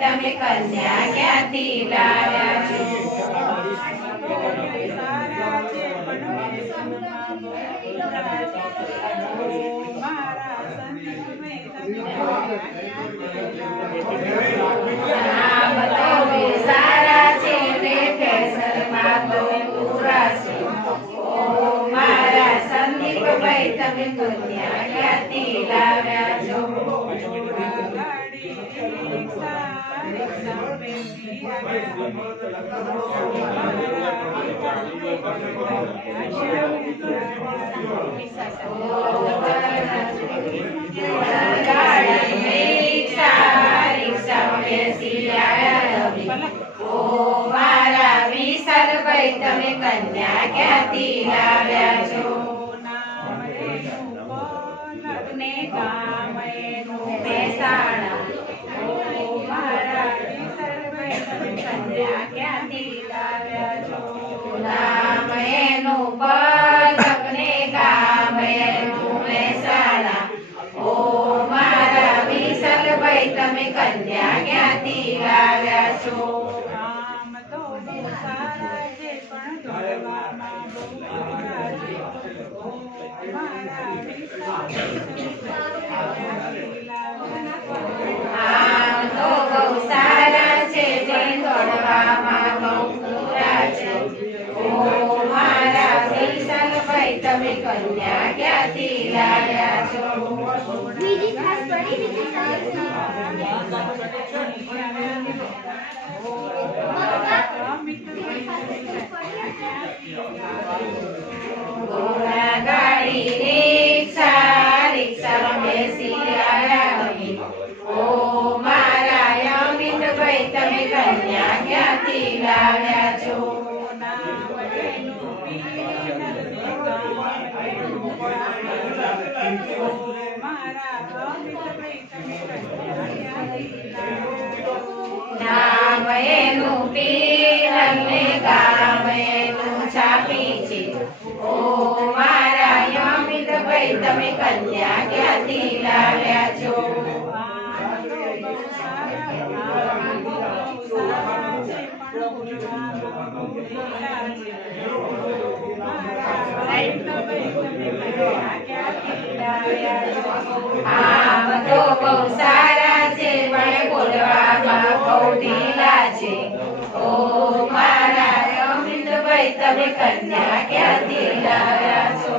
તમે કન્યા ક્યાંથી લાવ્યા છો? સારા છે ને ફેશનમાં તો પૂરા છે. ઓ મારા સંદીપભાઈ તમે કન્યા ક્યાંથી લાવ્યા છો? તમે કન્યા ક્યાંથી લાવ્યા છો? ને ગામનું મહેસાણા. કન્યા ક્યાંથી લાવ્યા છો? નામ એનું પલક ને ગામ એનું મહેસાણા. ઓ મારા વિશાલભાઈ તમે કન્યા ક્યાંથી લાવ્યા છો? આમ તો બહુ સારા છે પણ દોડવામાં બહુ પૂરા છે. ઓ મારા વિશાલભાઈ તમે કન્યા ક્યાંથી લાવ્યા છો? બીજી ખાસ પડી ગાડી રિક્ષા રિક્ષામાં બેસી આવ્યા અમે. ઓ મારા અમિતભાઈ તમે કન્યા ક્યાંથી લાવ્યા છો? નામ એનું પીરલ ને ગામ એનું છાપી છે. ઓ મારા અમિતભાઈ તમે કન્યા ક્યાંથી લાવ્યા છો? આમ તો બહુ સારા છે પણ બોલવામાં બહુ ઢીલા છે. ઓ મારા અમિતભાઈ તમે કન્યા ક્યાંથી લાવ્યા છો?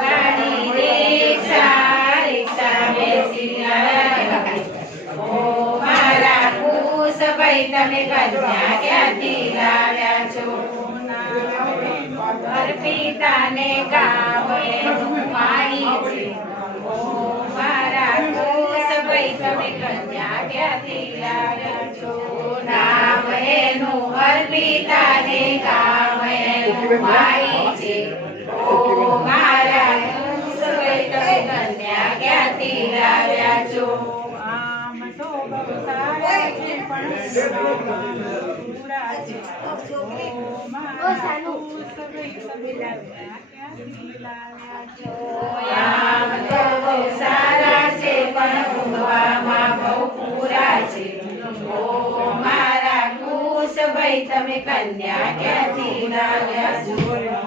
ગાડી રિક્ષા રિક્ષા બેસી આવ્યા. ઓ મારા કુશભાઈ તમે કન્યા ક્યાંથી લાવ્યા છો? અર્પિતાને ગામ એનું માઈ છે. ઓ મારા કુશભાઈ તમે કન્યા ક્યાંથી લાવ્યા છો? નામ એનું અર્પિતાને ગામ એનું માઈ છે. ઓ મારા કુશભાઈ તમે કન્યા ક્યાંથી લાવ્યા છો? આમ તો બહુ સારા છે પણ પૂરા છે. ઓ મારા કુશભાઈ તમે કન્યા ક્યાંથી લાવ્યા છો? આમ તો બહુ સારા છે પણ ઊંઘવામાં બહુ પૂરા છે. ઓ મારા કુશભાઈ તમે કન્યા ક્યાંથી લાવ્યા છો?